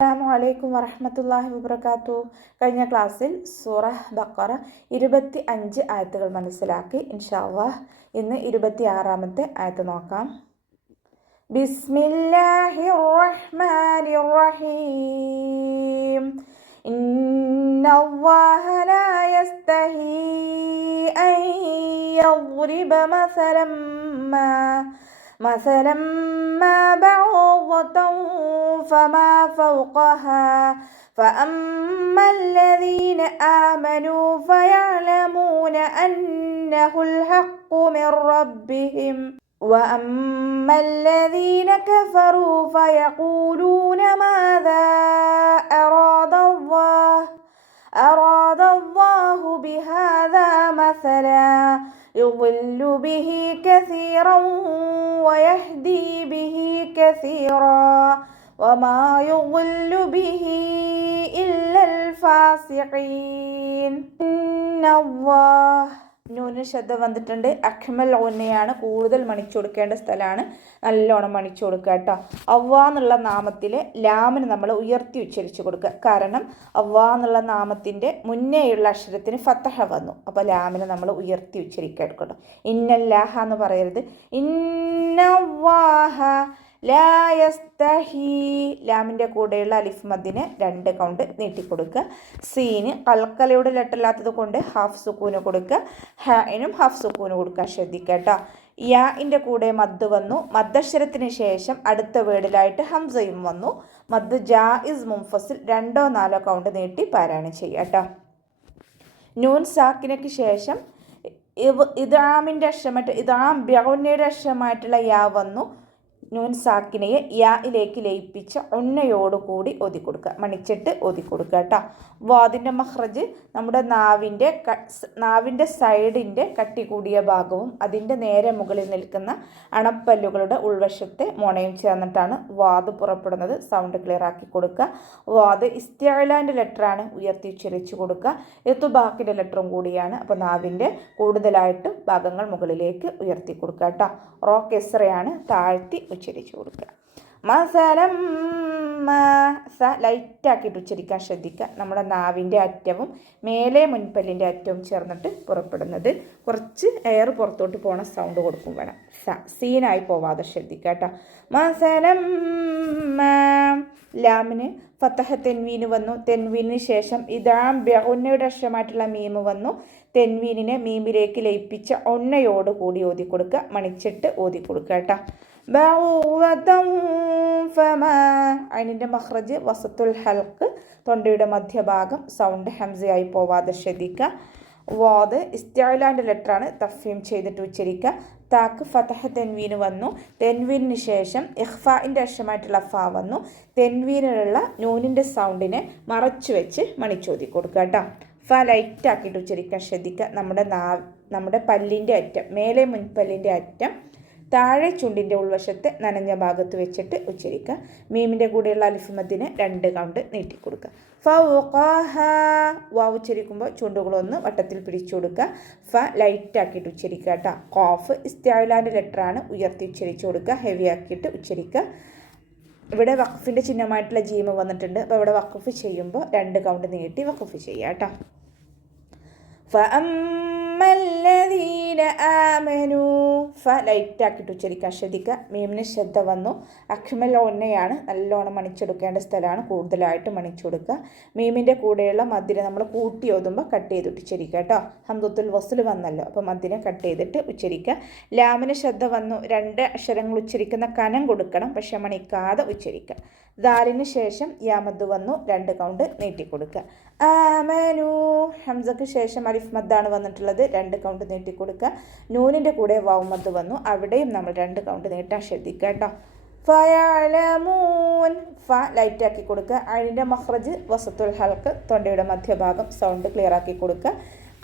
അസ്സലാമു വറഹ്മത്തുള്ളാഹി വബറകാതുഹു. കഴിഞ്ഞ ക്ലാസ്സിൽ സൂറ ബഖറ 25 ആയത്തുകൾ മനസ്സിലാക്കി. ഇൻഷാ അല്ലാഹ് ഇന്ന് 26-ാമത്തെ ആയത്ത് നോക്കാം. ബിസ്മില്ലാഹിർ റഹ്മാനിർ റഹീം. ഇന്നല്ലാഹ ലാ യസ്തഹീ അൻ യദ്രിബ مثلا ما بعوضة فما فوقها فأما الذين آمنوا فيعلمون أنه الحق من ربهم وأما الذين كفروا فيقولون ماذا أراد الله بهذا مثلا يضل به كثيرا ويهدي به كثيرا وما يضل به إلا الفاسقين. إن الله നൂന് ശ്രദ്ധ വന്നിട്ടുണ്ട്. അഖ്മൽ ഒന്നയാണ്, കൂടുതൽ മണിച്ചു കൊടുക്കേണ്ട സ്ഥലമാണ്. നല്ലോണം മണിച്ചു കൊടുക്കുക കേട്ടോ. അവ്വാ എന്നുള്ള നാമത്തിലെ ലാമിന് നമ്മൾ ഉയർത്തി ഉച്ചരിച്ചു കൊടുക്കുക. കാരണം അവ്വാ എന്നുള്ള നാമത്തിൻ്റെ മുന്നേയുള്ള അക്ഷരത്തിന് ഫത്തഹ വന്നു. അപ്പോൾ ലാമിന് നമ്മൾ ഉയർത്തി ഉച്ചരിക്കുക എടുക്കട്ടോ. ഇന്നല്ലാഹ എന്ന് പറയരുത്. ഇന്നല്ലാഹ ലാ യസ്തഹീ, ലാമിൻ്റെ കൂടെയുള്ള അലിഫ് മദ്ദിനെ 2 കൗണ്ട് നീട്ടിക്കൊടുക്കുക. സീന് കൽക്കലയുടെ ലെട്ടല്ലാത്തത് കൊണ്ട് ഹാഫ് സുക്കൂന് കൊടുക്കുക. ഹാഇനും ഹാഫ് സുക്കൂന് കൊടുക്കുക. ശ്രദ്ധിക്കുക കേട്ടോ. യാഇൻ്റെ കൂടെ മദ് വന്നു. മദ്ദക്ഷരത്തിന് ശേഷം അടുത്ത വേർഡിലായിട്ട് ഹംസയും വന്നു. മദ് ജായിസ് മുൻഫസിൽ 2 or 4 കൗണ്ട് നീട്ടി പാരായണം ചെയ്യുക കേട്ടോ. നൂൻ സാക്കിനയ്ക്ക് ശേഷം ഇദ്ആമിൻ്റെ അക്ഷരമായിട്ട് ഇദ്ആം ബിഉന്നയുടെ അക്ഷരമായിട്ടുള്ള യാ വന്നു. നൂൻ സാക്കിനയെ യായിലേക്ക് ലയിപ്പിച്ച ഉന്നയോടുകൂടി ഓതി കൊടുക്കുക. മണിച്ചിട്ട് ഓതി കൊടുക്കുക കേട്ടോ. വാദിൻ്റെ മഖ്റജ് നമ്മുടെ നാവിൻ്റെ സൈഡിൻ്റെ കട്ടി കൂടിയ ഭാഗവും അതിൻ്റെ നേരെ മുകളിൽ നിൽക്കുന്ന അണപ്പല്ലുകളുടെ ഉൾവശത്തെ മോണയും ചേർന്നിട്ടാണ് വാദ് പുറപ്പെടുന്നത്. സൗണ്ട് ക്ലിയർ ആക്കി കൊടുക്കുക. വാദ് ഇസ്തിഅലാൻ്റെ ലെറ്ററാണ്, ഉയർത്തി ഉച്ചരിച്ചു കൊടുക്കുക. ഇത്ബാഖിൻ്റെ ലെറ്ററും കൂടിയാണ്. അപ്പോൾ നാവിൻ്റെ കൂടുതലായിട്ട് ഭാഗങ്ങൾ മുകളിലേക്ക് ഉയർത്തി കൊടുക്കുക കേട്ടോ. റോ കെസ്റയാണ്, താഴ്ത്തി ഉച്ചരിച്ചു കൊടുക്കുക. മസലം ലൈറ്റാക്കിയിട്ട് ഉച്ചരിക്കാൻ ശ്രദ്ധിക്കുക. നമ്മുടെ നാവിൻ്റെ അറ്റവും മേലെ മുൻപല്ലിൻ്റെ അറ്റവും ചേർന്നിട്ട് പുറപ്പെടുന്നത്. കുറച്ച് എയർ പുറത്തോട്ട് പോകണ സൗണ്ട് കൊടുക്കും വേണം. സീനായി പോവാതെ ശ്രദ്ധിക്കുക കേട്ടോ. മസലം ലാമിന് ഫത്തഹ തെൻവീന് വന്നു. തെൻവീനിന് ശേഷം ഇദ്ആം ബിഉന്നയുടെ അക്ഷരമായിട്ടുള്ള മീമ് വന്നു. തെൻവീനിനെ മീമിലേക്ക് ലയിപ്പിച്ച ഒന്നയോട് കൂടി ഓതി കൊടുക്കുക. മണിച്ചിട്ട് ഓതി കൊടുക്കുക കേട്ടോ. അതിൻ്റെ മഖ്റജ് വസത്തുൽ ഹൽക്ക്, തൊണ്ടയുടെ മധ്യഭാഗം. സൗണ്ട് ഹംസയായി പോവാതെ ശ്രദ്ധിക്കുക. വാദ് ഇസ്തിഅലാൻ്റെ ലെറ്ററാണ്, തഫ്ഹീം ചെയ്തിട്ട് ഉച്ചരിക്കുക. താക്ക് ഫതഹ തെൻവീന് വന്നു. തെൻവീനിന് ശേഷം ഇഖ്ഫാഇൻ്റെ അക്ഷരമായിട്ടുള്ള ഫ വന്നു. തെൻവീനിലുള്ള നൂനിൻ്റെ സൗണ്ടിനെ മറച്ചു വെച്ച് മണിച്ചോതി കൊടുക്കുക കേട്ടോ. ഫ ലൈറ്റാക്കിയിട്ട് ഉച്ചരിക്കാൻ ശ്രദ്ധിക്കുക. നമ്മുടെ പല്ലിൻ്റെ അറ്റം, മേലെ മുൻപല്ലിൻ്റെ അറ്റം താഴെ ചുണ്ടിൻ്റെ ഉൾവശത്തെ നനഞ്ഞ ഭാഗത്ത് വെച്ചിട്ട് ഉച്ചരിക്കുക. മീമിൻ്റെ കൂടെയുള്ള അലിഫ് മദ്ദിനെ 2 കൗണ്ട് നീട്ടിക്കൊടുക്കുക. ഫൗഖഹ വാവ് ഉച്ചരിക്കുമ്പോൾ ചുണ്ടുകളൊന്ന് വട്ടത്തിൽ പിടിച്ചു കൊടുക്കുക. ഫ ലൈറ്റാക്കിയിട്ട് ഉച്ചരിക്കുക കേട്ടോ. ഖാഫ് ഇസ്തിഅലാൻ്റെ ലെറ്ററാണ്, ഉയർത്തി ഉച്ചരിച്ചു കൊടുക്കുക. ഹെവി ആക്കിയിട്ട് ഉച്ചരിക്കുക. ഇവിടെ വഖഫിൻ്റെ ചിഹ്നമായിട്ടുള്ള ജീമ് വന്നിട്ടുണ്ട്. അപ്പോൾ ഇവിടെ വഖഫ് ചെയ്യുമ്പോൾ 2 കൗണ്ട് നീട്ടി വഖഫ് ചെയ്യുക കേട്ടോ. ഫഅമ്മല്ലദീന ആമനൂ, ഫ ലൈറ്റാക്കിയിട്ട് ഉച്ചരിക്കാൻ ശ്രദ്ധിക്കുക. മീമിന് ശ്രദ്ധ വന്നു. അഖ്മൽ ഒന്നയാണ്, നല്ലോണം മണിച്ചെടുക്കേണ്ട സ്ഥലമാണ്, കൂടുതലായിട്ട് മണിച്ചു കൊടുക്കുക. മീമിൻ്റെ കൂടെയുള്ള മദ്ദിനെ നമ്മൾ കൂട്ടി ഓതുമ്പോൾ കട്ട് ചെയ്തിട്ട് ഉച്ചരിക്കുക കേട്ടോ. ഹംദത്തുൽ വസ്ൽ വന്നല്ലോ, അപ്പോൾ മദ്ദിനെ കട്ട് ചെയ്തിട്ട് ഉച്ചരിക്കുക. ലാമിന് ശ്രദ്ധ വന്നു. 2 അക്ഷരങ്ങൾ ഉച്ചരിക്കുന്ന കനം കൊടുക്കണം, പക്ഷെ മണിക്കാതെ ഉച്ചരിക്കുക. ദാലിന് ശേഷം യാമദ് വന്നു. 2 കൗണ്ട് നീട്ടിക്കൊടുക്കുക. ആമനു ഹംസക്ക് ശേഷം അലിഫ് മദ്ദാണ് വന്നിട്ടുള്ളത്. 2 കൗണ്ട് നീട്ടിക്കൊടുക്കുക. നൂനിൻ്റെ കൂടെ വാവ് മദ് വന്നു. അവിടെയും നമ്മൾ 2 കൗണ്ട് നീട്ടാൻ ശ്രദ്ധിക്കുക കേട്ടോ. ഫയഅലമൂൻ, ഫ ലൈറ്റാക്കി കൊടുക്കുക. അതിൻ്റെ മഖ്റജ് വസത്തുൽ ഹൽക്ക്, തൊണ്ടയുടെ മധ്യഭാഗം. സൗണ്ട് ക്ലിയർ ആക്കി കൊടുക്കുക.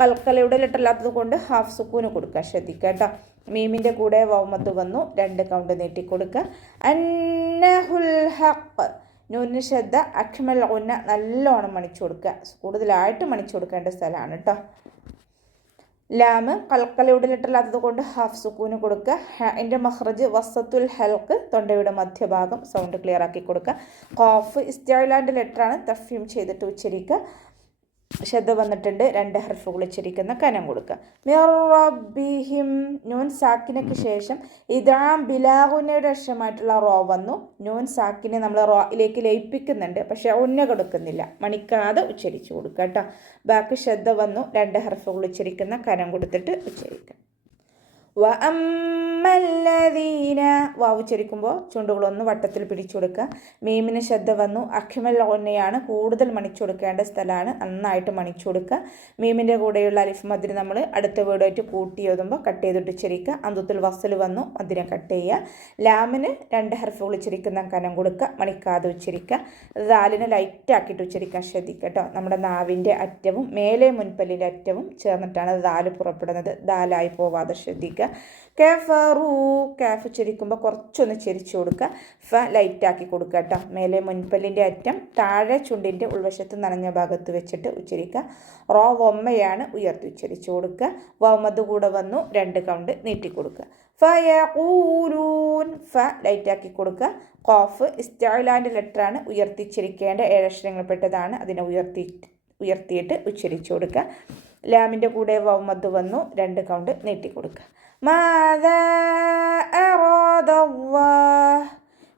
കൽക്കലയുടെ ലെറ്ററില്ലാത്തത് കൊണ്ട് ഹാഫ് സുക്കൂന് കൊടുക്കുക. ശ്രദ്ധിക്കുക കേട്ടോ. മീമിൻ്റെ കൂടെ വാവ് മദ് വന്നു. 2 കൗണ്ട് നീട്ടിക്കൊടുക്കുക. അന്നഹുൽ ഹഖ്, നൂനിന് ശ്രദ്ധ. അഖ്മൽ ഉന്ന നല്ലോണം മണിച്ചു കൊടുക്കുക. കൂടുതലായിട്ട് മണിച്ചു കൊടുക്കേണ്ട സ്ഥലമാണ് കേട്ടോ. ലാമ് കൽക്കലയുടെ ലെറ്ററില്ലാത്തത് കൊണ്ട് ഹാഫ് സുക്കൂന് കൊടുക്കുക. ഹാൻ്റെ മഖ്റജ് വസത്തുൽ ഹൽക്ക്, തൊണ്ടയുടെ മധ്യഭാഗം, സൗണ്ട് ക്ലിയർ ആക്കി കൊടുക്കുക. ഖാഫ് ഇസ്തിഅലാൻ്റെ ലെറ്ററാണ്, തഫ്ഹീം ചെയ്തിട്ട് ഉച്ചരിക്കുക. ശബ്ദ വന്നിട്ടുണ്ട്, 2 ഹർഫുകൾ ഉച്ചരിക്കുന്ന കനം കൊടുക്കുക. മിർ റബ്ബിഹിം, നൂൻ സാക്കിനയ്ക്ക് ശേഷം ഇദാം ബിലാഗുനയുടെ അക്ഷരമായിട്ടുള്ള റോ വന്നു. നൂൻ സാക്കിനെ നമ്മൾ റോയിലേക്ക് ലയിപ്പിക്കുന്നുണ്ട്, പക്ഷെ ഉന്ന കൊടുക്കുന്നില്ല, മണിക്കാതെ ഉച്ചരിച്ചു കൊടുക്കുക കേട്ടോ. ബാക്കി ശബ്ദ വന്നു, 2 ഹർഫുകൾ ഉച്ചരിക്കുന്ന കനം കൊടുത്തിട്ട് ഉച്ചരിക്കുക. വഅമ്മല്ലദീന, വാവ് ഉച്ചരിക്കുമ്പോൾ ചുണ്ടുകളൊന്ന് വട്ടത്തിൽ പിടിച്ചു കൊടുക്കുക. മീമിന് ശബ്ദ വന്നു. അഖ്മൽ ഒന്നയാണ്, കൂടുതൽ മണിച്ചു കൊടുക്കേണ്ട സ്ഥലമാണ്, നന്നായിട്ട് മണിച്ചു കൊടുക്കുക. മീമിൻ്റെ കൂടെയുള്ള അലിഫ് മദ്ദിനെ നമ്മൾ അടുത്ത വേർഡായിട്ട് കൂട്ടി എഴുതുമ്പോൾ കട്ട് ചെയ്തിട്ട് ഉച്ചരിക്കുക. അന്തുത്തിൽ വസൽ വന്നു, മദ്ദിനെ കട്ട് ചെയ്യുക. ലാമിന് 2 ഹർഫുകൾ ഉച്ചരിക്കുന്ന കനം കൊടുക്കുക, മണിക്കാതെ ഉച്ചരിക്കുക. ദാലിനെ ലൈറ്റാക്കിയിട്ട് ഉച്ചരിക്കാൻ ശ്രദ്ധിക്കുക കേട്ടോ. നമ്മുടെ നാവിൻ്റെ അറ്റവും മേലെ മുൻപല്ലിൻ്റെ അറ്റവും ചേർന്നിട്ടാണ് ദാല് പുറപ്പെടുന്നത്, ദാലായി പോവാതെ ശ്രദ്ധിക്കുക. കഫറു, കാഫ് ഉച്ചരിക്കുമ്പോൾ കുറച്ചൊന്ന് ചെരിച്ചു കൊടുക്കുക. ഫ ലൈറ്റാക്കി കൊടുക്കുക കേട്ടോ. മേലെ മുൻപല്ലിൻ്റെ അറ്റം താഴെ ചുണ്ടിൻ്റെ ഉൾവശത്ത് നനഞ്ഞ ഭാഗത്ത് വെച്ചിട്ട് ഉച്ചരിക്കുക. റോ വൊമ്മയാണ്, ഉയർത്തി ഉച്ചരിച്ചു കൊടുക്കുക. വമത് കൂടെ വന്നു, 2 കൗണ്ട് നീട്ടി കൊടുക്കുക. ഫയഖൂലൂൻ, ഫ ലൈറ്റാക്കി കൊടുക്കുക. ഖാഫ് ഇസ്തിഅലാൻ്റെ ലെറ്ററാണ്, ഉയർത്തിച്ചിരിക്കേണ്ട 7 അക്ഷരങ്ങൾപ്പെട്ടതാണ്, അതിനെ ഉയർത്തിയിട്ട് ഉച്ചരിച്ചു കൊടുക്കുക. ലാമിൻ്റെ കൂടെ വമത് വന്നു, 2 കൗണ്ട് നീട്ടി കൊടുക്കുക. മാദാ അറാദല്ലാഹ്,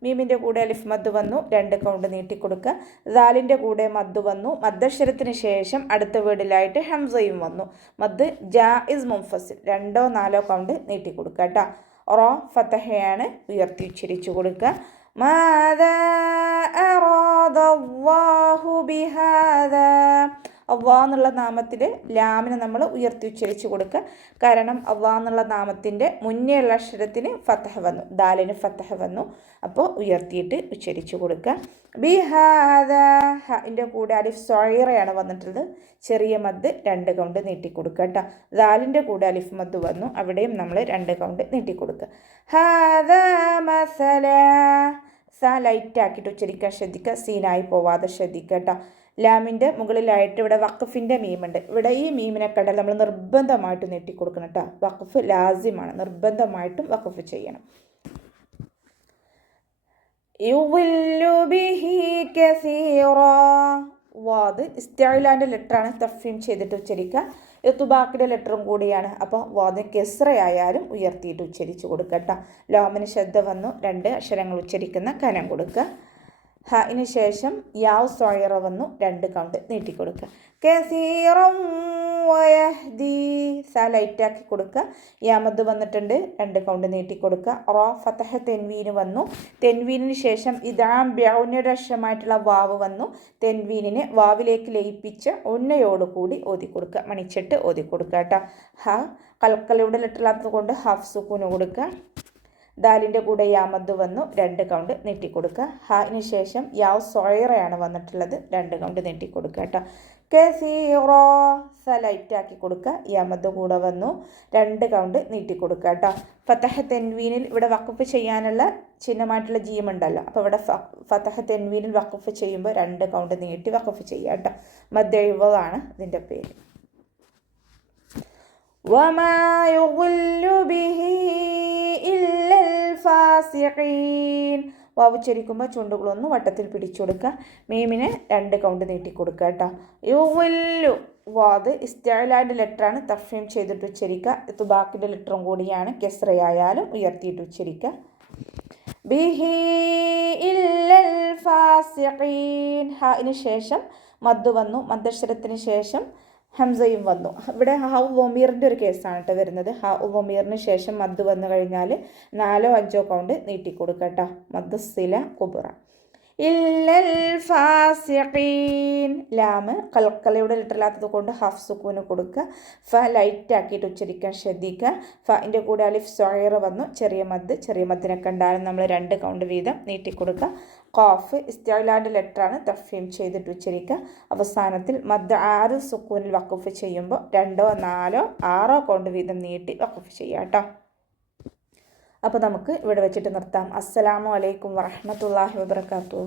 മീമിൻ്റെ കൂടെ അലിഫ് മദ് വന്നു, 2 കൗണ്ട് നീട്ടിക്കൊടുക്കുക. ദാലിൻ്റെ കൂടെ മദ് വന്നു, മദ്ദക്ഷരത്തിന് ശേഷം അടുത്ത വേർഡിലായിട്ട് ഹംസയും വന്നു. മദ് ജായിസ് മുൻഫസിൽ, 2 or 4 കൗണ്ട് നീട്ടിക്കൊടുക്കുക കേട്ടോ. റോ ഫതഹയാണ്, ഉയർത്തി ഉച്ചരിച്ചു കൊടുക്കുക. മാദാ അറാദല്ലാഹു ബിഹാദാ, അള്ളാഹ് എന്നുള്ള നാമത്തിൽ ലാമിനെ നമ്മൾ ഉയർത്തി ഉച്ചരിച്ചു കൊടുക്കുക. കാരണം അള്ളാഹ് എന്നുള്ള നാമത്തിൻ്റെ മുന്നേ ഉള്ള അക്ഷരത്തിന് ഫതഹ വന്നു, ദാലിന് ഫതഹ വന്നു, അപ്പോൾ ഉയർത്തിയിട്ട് ഉച്ചരിച്ചു കൊടുക്കുക. ബിഹാദ, ഹൻ്റെ കൂടെ അലിഫ് സൊയറയാണ് വന്നിട്ടുള്ളത്, ചെറിയ മദ് 2 കൗണ്ട് നീട്ടിക്കൊടുക്കുക കേട്ടോ. ദാലിൻ്റെ കൂടെ അലിഫ് മദ് വന്നു, അവിടെയും നമ്മൾ 2 കൗണ്ട് നീട്ടിക്കൊടുക്കുക. ഹാദ മസല, സ ലൈറ്റാക്കിയിട്ട് ഉച്ചരിക്കാൻ ശ്രദ്ധിക്കുക, സീനായി പോവാതെ ശ്രദ്ധിക്കുക കേട്ടോ. ലാമിൻ്റെ മുകളിലായിട്ട് ഇവിടെ വഖഫിൻ്റെ മീമുണ്ട്. ഇവിടെ ഈ മീമിനെ കണ്ടാൽ നമ്മൾ നിർബന്ധമായിട്ടും നീട്ടിക്കൊടുക്കണം കേട്ടോ. വഖഫ് ലാസിമാണ്, നിർബന്ധമായിട്ടും വഖഫ് ചെയ്യണം. യുളില്ലു ബിഹി കസീറ, വാദ് ഇസ്തിഅലാൻ്റെ ലെറ്ററാണ്, തഫ്ഹീം ചെയ്തിട്ട് ഉച്ചരിക്കുക. ഇത്ബാഖിൻ്റെ ലെറ്ററും കൂടിയാണ്, അപ്പോൾ വാദിന് കെസ്റയായാലും ഉയർത്തിയിട്ട് ഉച്ചരിച്ച് കൊടുക്കുക കേട്ടോ. ലാമിന് ശബ്ദ വന്നു, 2 അക്ഷരങ്ങൾ ഉച്ചരിക്കുന്ന കനം കൊടുക്കുക. ഹന് ശേഷം യാവ് സോയറ വന്നു, 2 കൗണ്ട് നീട്ടിക്കൊടുക്കുക. കസീറൻ വയഹ്ദി, സ ലൈറ്റാക്കി കൊടുക്കുക. യാമദ് വന്നിട്ടുണ്ട്, 2 കൗണ്ട് നീട്ടിക്കൊടുക്കുക. റോ ഫതഹ തെൻവീന് വന്നു, തെൻവീനിന് ശേഷം ഇദാം ബൗനയുടെ അക്ഷരമായിട്ടുള്ള വാവ് വന്നു. തെൻവീനിനെ വാവിലേക്ക് ലയിപ്പിച്ച് ഉന്നയോടുകൂടി ഓതി കൊടുക്കുക, മണിച്ചിട്ട് ഓതി കൊടുക്കുക കേട്ടോ. ഹ കൽക്കലയുടെ ലെറ്ററില്ലാത്തത് കൊണ്ട് ഹാഫ് സുക്കൂന് കൊടുക്കുക. ദാലിൻ്റെ കൂടെ യാമദ് വന്നു, 2 കൗണ്ട് നീട്ടിക്കൊടുക്കുക. ഹാന് ശേഷം യാവ് സൊയറയാണ് വന്നിട്ടുള്ളത്, 2 കൗണ്ട് നീട്ടിക്കൊടുക്കുക കേട്ടോ. കസീറോ, സ ലൈറ്റാക്കി കൊടുക്കുക. യാമദ് കൂടെ വന്നു, 2 കൗണ്ട് നീട്ടിക്കൊടുക്കുക കേട്ടോ. ഫതഹ തെൻവീനിൽ ഇവിടെ വഖഫ് ചെയ്യാനുള്ള ചിഹ്നമായിട്ടുള്ള ജീം ഉണ്ടല്ലോ, അപ്പോൾ ഇവിടെ ഫതഹ തെൻവീനിൽ വഖഫ് ചെയ്യുമ്പോൾ 2 കൗണ്ട് നീട്ടി വഖഫ് ചെയ്യുക കേട്ടോ. മദ്ദഇവളാണ് ഇതിൻ്റെ പേര്. വമാ യുളില്ലു ബിഹി ഇല്ലൽ ഫാസിഖീൻ, വാവ് ഉച്ചരിക്കുമ്പോൾ ചുണ്ടുകളൊന്ന് വട്ടത്തിൽ പിടിച്ചു കൊടുക്കുക. മീമിന് 2 കൗണ്ട് നീട്ടിക്കൊടുക്കുക കേട്ടോ. യുളില്ലു, വാദ് ഇസ്തിഅലാൻ്റെ ലെറ്ററാണ്, തഫ്ഹീം ചെയ്തിട്ട് ഉച്ചരിക്കുക. ഇത്ബാഖിൻ്റെ ലെറ്ററും കൂടിയാണ്, കെസ്റയായാലും ഉയർത്തിയിട്ട് ഉച്ചരിക്കുക. ബിഹി ഇല്ലൽ ഫാസിഖീൻ, ഹാന് ശേഷം മദ് വന്നു, മദ്ദക്ഷരത്തിന് ശേഷം ഹംസയും വന്നു. ഇവിടെ ഹ വമീറിൻ്റെ ഒരു കേസാണ് കേട്ടോ വരുന്നത്. ഹ വമീറിന് ശേഷം മദ് വന്നു കഴിഞ്ഞാൽ 4 or 5 കൗണ്ട് നീട്ടിക്കൊടുക്കുക കേട്ടോ. മദ് സില കുബ്ര. ഇല്ലൽ ഫാസിഖീൻ, ലാമ് കൽക്കലയുടെ ലെറ്ററില്ലാത്തത് കൊണ്ട് ഹാഫ് സുക്കൂന് കൊടുക്കുക. ഫ ലൈറ്റാക്കിയിട്ട് ഉച്ചരിക്കാൻ ശ്രദ്ധിക്കുക. ഫൻ്റെ കൂടെ അലിഫ് സൊയറ വന്നു, ചെറിയ മദ്ദിനെ കണ്ടാലും നമ്മൾ 2 കൗണ്ട് വീതം നീട്ടിക്കൊടുക്കുക. ഖാഫ് ഇസ്തിഅലാൻ്റെ ലെറ്ററാണ്, തഫ്ഹീം ചെയ്തിട്ട് ഉച്ചരിക്കുക. അവസാനത്തിൽ മദ് 6 സുക്കൂനിൽ വഖഫ് ചെയ്യുമ്പോൾ 2 or 4 or 6 കൗണ്ട് വീതം നീട്ടി വഖഫ് ചെയ്യുക കേട്ടോ. അപ്പോൾ നമുക്ക് ഇവിടെ വെച്ചിട്ട് നിർത്താം. അസ്സലാമു അലൈക്കും വറഹ്മത്തുള്ളാഹി വബറകാതുഹു.